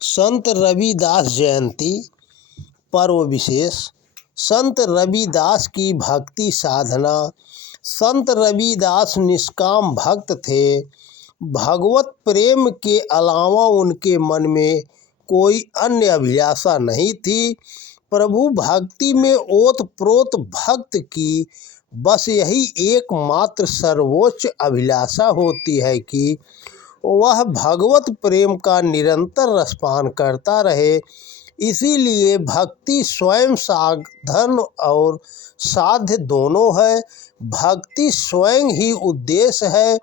संत रविदास जयंती पर्व विशेष। संत रविदास की भक्ति साधना। संत रविदास निष्काम भक्त थे। भगवत प्रेम के अलावा उनके मन में कोई अन्य अभिलाषा नहीं थी। प्रभु भक्ति में ओतप्रोत भक्त की बस यही एकमात्र सर्वोच्च अभिलाषा होती है कि वह भगवत प्रेम का निरंतर रसपान करता रहे। इसीलिए भक्ति स्वयं साधन और साध्य दोनों है। भक्ति स्वयं ही उद्देश्य है।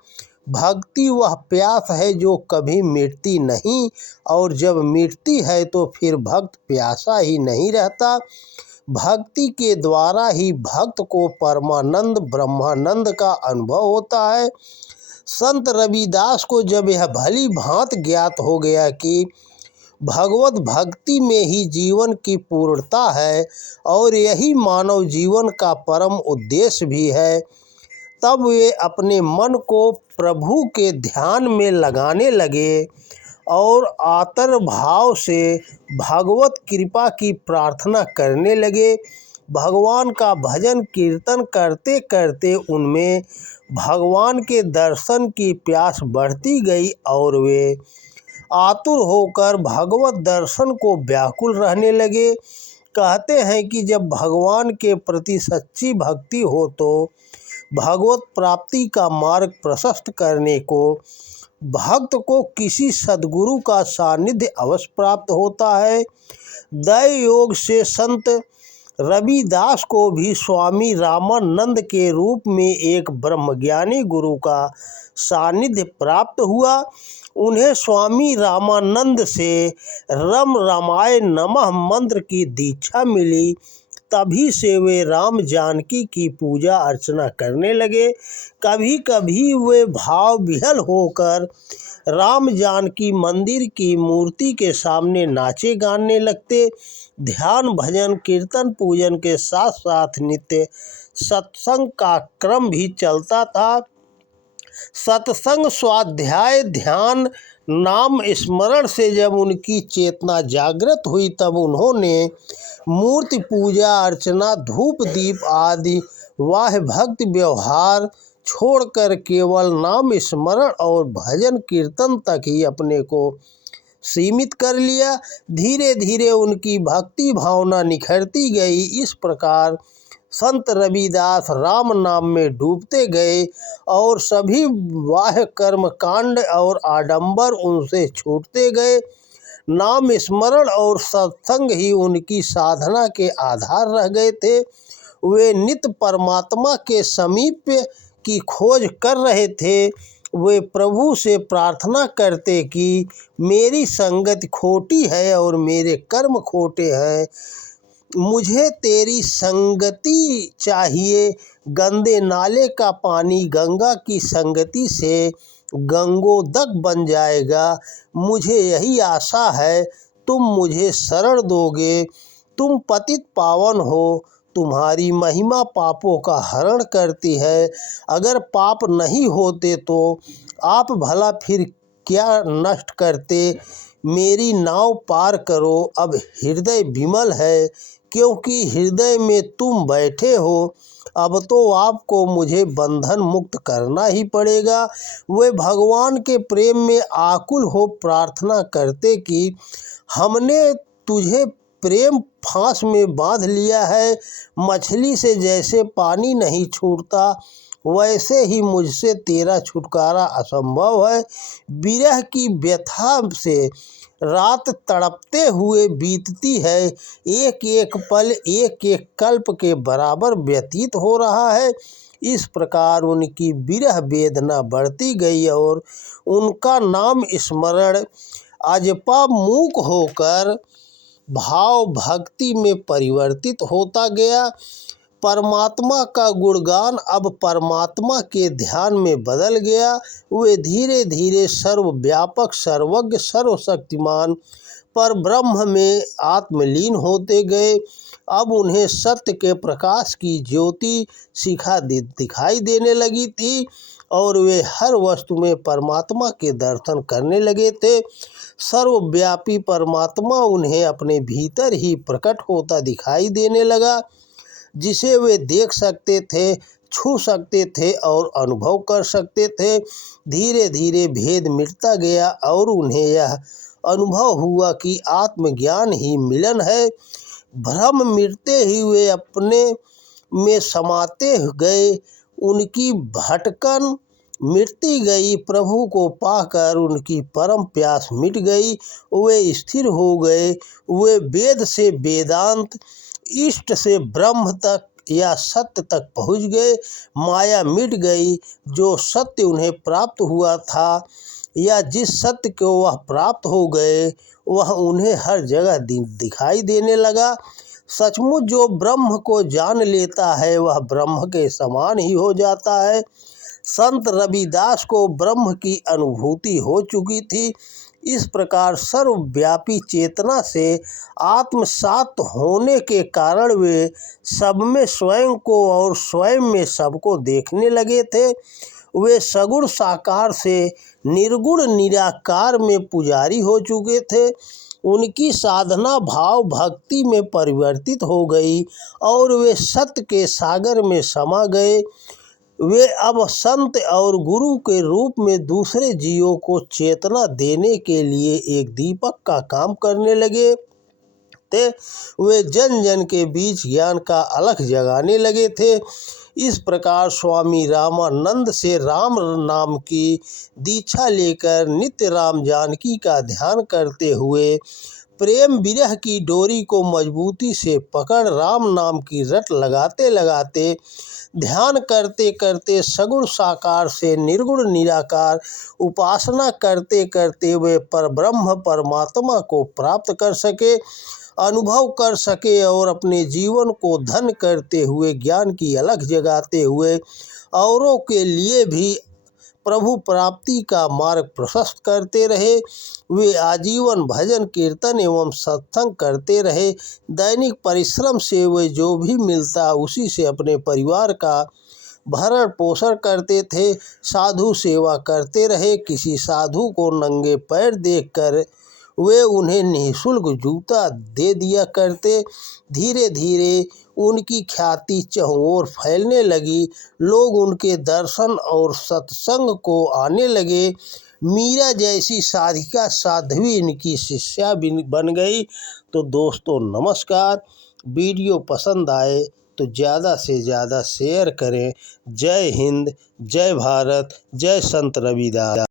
भक्ति वह प्यास है जो कभी मिटती नहीं, और जब मिटती है तो फिर भक्त प्यासा ही नहीं रहता। भक्ति के द्वारा ही भक्त को परमानंद ब्रह्मानंद का अनुभव होता है। संत रविदास को जब यह भली भांत ज्ञात हो गया कि भगवत भक्ति में ही जीवन की पूर्णता है और यही मानव जीवन का परम उद्देश्य भी है, तब वे अपने मन को प्रभु के ध्यान में लगाने लगे और आतर भाव से भगवत कृपा की प्रार्थना करने लगे। भगवान का भजन कीर्तन करते करते उनमें भगवान के दर्शन की प्यास बढ़ती गई और वे आतुर होकर भगवत दर्शन को व्याकुल रहने लगे। कहते हैं कि जब भगवान के प्रति सच्ची भक्ति हो तो भगवत प्राप्ति का मार्ग प्रशस्त करने को भक्त को किसी सद्गुरु का सानिध्य अवश्य प्राप्त होता है। दय योग से संत रविदास को भी स्वामी रामानंद के रूप में एक ब्रह्मज्ञानी गुरु का सानिध्य प्राप्त हुआ। उन्हें स्वामी रामानंद से रम रामाय नमः मंत्र की दीक्षा मिली। तभी से वे राम जानकी की पूजा अर्चना करने लगे। कभी कभी वे भाव विह्वल होकर राम जानकी मंदिर की मूर्ति के सामने नाचे गाने लगते। ध्यान भजन कीर्तन पूजन के साथ साथ नित्य सत्संग का क्रम भी चलता था। सत्संग स्वाध्याय ध्यान नाम स्मरण से जब उनकी चेतना जागृत हुई तब उन्होंने मूर्ति पूजा अर्चना धूप दीप आदि वाह भक्ति व्यवहार छोड़कर केवल नाम स्मरण और भजन कीर्तन तक ही अपने को सीमित कर लिया। धीरे धीरे उनकी भक्ति भावना निखरती गई। इस प्रकार संत रविदास राम नाम में डूबते गए और सभी वाह कर्म कांड और आडंबर उनसे छूटते गए। नाम स्मरण और सत्संग ही उनकी साधना के आधार रह गए थे। वे नित्य परमात्मा के समीप की खोज कर रहे थे। वे प्रभु से प्रार्थना करते कि मेरी संगति खोटी है और मेरे कर्म खोटे हैं, मुझे तेरी संगति चाहिए। गंदे नाले का पानी गंगा की संगति से गंगोदक बन जाएगा। मुझे यही आशा है, तुम मुझे शरण दोगे। तुम पतित पावन हो, तुम्हारी महिमा पापों का हरण करती है। अगर पाप नहीं होते तो आप भला फिर क्या नष्ट करते। मेरी नाव पार करो। अब हृदय विमल है क्योंकि हृदय में तुम बैठे हो। अब तो आपको मुझे बंधन मुक्त करना ही पड़ेगा। वे भगवान के प्रेम में आकुल हो प्रार्थना करते कि हमने तुझे प्रेम फांस में बांध लिया है। मछली से जैसे पानी नहीं छूटता वैसे ही मुझसे तेरा छुटकारा असंभव है। विरह की व्यथा से रात तड़पते हुए बीतती है। एक एक पल एक एक कल्प के बराबर व्यतीत हो रहा है। इस प्रकार उनकी विरह वेदना बढ़ती गई और उनका नाम स्मरण अजपा मूक होकर भाव भक्ति में परिवर्तित होता गया। परमात्मा का गुणगान अब परमात्मा के ध्यान में बदल गया। वे धीरे धीरे सर्वव्यापक सर्वज्ञ सर्वशक्तिमान पर ब्रह्म में आत्मलीन होते गए। अब उन्हें सत्य के प्रकाश की ज्योति दिखाई देने लगी थी। और वे हर वस्तु में परमात्मा के दर्शन करने लगे थे। सर्वव्यापी परमात्मा उन्हें अपने भीतर ही प्रकट होता दिखाई देने लगा, जिसे वे देख सकते थे, छू सकते थे और अनुभव कर सकते थे। धीरे धीरे भेद मिटता गया और उन्हें यह अनुभव हुआ कि आत्मज्ञान ही मिलन है। भ्रम मिटते ही वे अपने में समाते गए, उनकी भटकन मिटती गई। प्रभु को पाकर उनकी परम प्यास मिट गई, वे स्थिर हो गए। वे वेद से वेदांत, इष्ट से ब्रह्म तक या सत्य तक पहुँच गए। माया मिट गई। जो सत्य उन्हें प्राप्त हुआ था या जिस सत्य को वह प्राप्त हो गए, वह उन्हें हर जगह दिखाई देने लगा। सचमुच जो ब्रह्म को जान लेता है वह ब्रह्म के समान ही हो जाता है। संत रविदास को ब्रह्म की अनुभूति हो चुकी थी। इस प्रकार सर्वव्यापी चेतना से आत्मसात होने के कारण वे सब में स्वयं को और स्वयं में सबको देखने लगे थे। वे सगुण साकार से निर्गुण निराकार में पुजारी हो चुके थे। उनकी साधना भाव भक्ति में परिवर्तित हो गई और वे सत्य के सागर में समा गए। वे अब संत और गुरु के रूप में दूसरे जीवों को चेतना देने के लिए एक दीपक का काम करने लगे थे। वे जन जन के बीच ज्ञान का अलख जगाने लगे थे। इस प्रकार स्वामी रामानंद से राम नाम की दीक्षा लेकर नित्य राम जानकी का ध्यान करते हुए प्रेम विरह की डोरी को मजबूती से पकड़ राम नाम की रट लगाते लगाते ध्यान करते करते सगुण साकार से निर्गुण निराकार उपासना करते करते वे परब्रह्म परमात्मा को प्राप्त कर सके, अनुभव कर सके और अपने जीवन को धन्य करते हुए ज्ञान की अलख जगाते हुए औरों के लिए भी प्रभु प्राप्ति का मार्ग प्रशस्त करते रहे। वे आजीवन भजन कीर्तन एवं सत्संग करते रहे। दैनिक परिश्रम से वे जो भी मिलता उसी से अपने परिवार का भरण पोषण करते थे। साधु सेवा करते रहे। किसी साधु को नंगे पैर देखकर वे उन्हें निःशुल्क जूता दे दिया करते। धीरे धीरे उनकी ख्याति चहुओर फैलने लगी। लोग उनके दर्शन और सत्संग को आने लगे। मीरा जैसी साधिका साध्वी इनकी शिष्या बन गई। तो दोस्तों नमस्कार। वीडियो पसंद आए तो ज़्यादा से ज़्यादा शेयर करें। जय हिंद, जय भारत, जय संत रविदास।